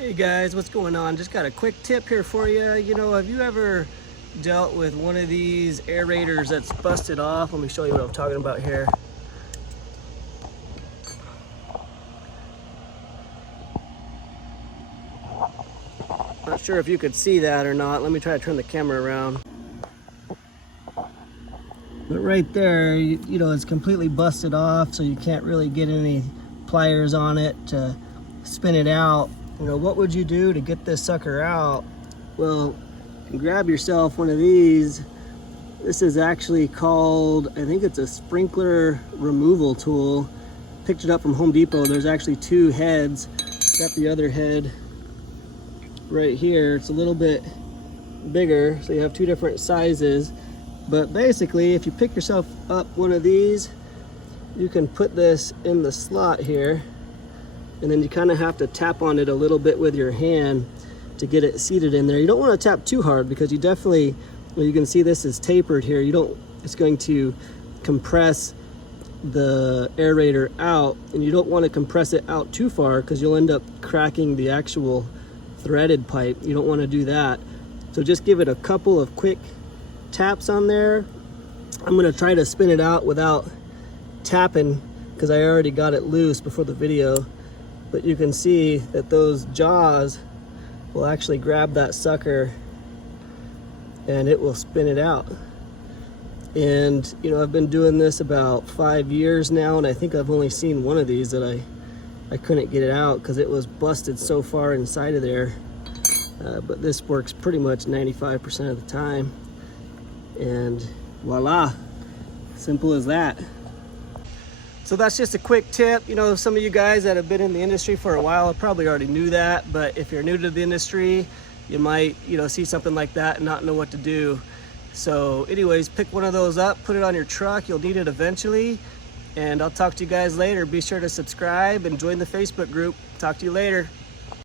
Hey guys, what's going on? Just got a quick tip here for you. Have you ever dealt with one of these aerators that's busted off? Let me show you what I'm talking about here. Not sure if you could see that or not. Let me try to turn the camera around. But right there, it's completely busted off, so you can't really get any pliers on it to spin it out. What would you do to get this sucker out? Well, you grab yourself one of these. This is actually called, I think it's a sprinkler removal tool. Picked it up from Home Depot. There's actually two heads. Got the other head right here. It's a little bit bigger, so you have two different sizes. But basically, if you pick yourself up one of these, you can put this in the slot here, and then you kind of have to tap on it a little bit with your hand to get it seated in there. You don't want to tap too hard because you definitely, well, you can see this is tapered here. It's going to compress the aerator out, and you don't want to compress it out too far because you'll end up cracking the actual threaded pipe. You don't want to do that. So just give it a couple of quick taps on there. I'm going to try to spin it out without tapping because I already got it loose before the video. But you can see that those jaws will actually grab that sucker and it will spin it out. And I've been doing this about 5 years now, and I think I've only seen one of these that I couldn't get it out because it was busted so far inside of there. But this works pretty much 95% of the time. And voila, simple as that. So that's just a quick tip. Some of you guys that have been in the industry for a while probably already knew that, but if you're new to the industry, you might, see something like that and not know what to do. So anyways, pick one of those up, put it on your truck. You'll need it eventually. And I'll talk to you guys later. Be sure to subscribe and join the Facebook group. Talk to you later.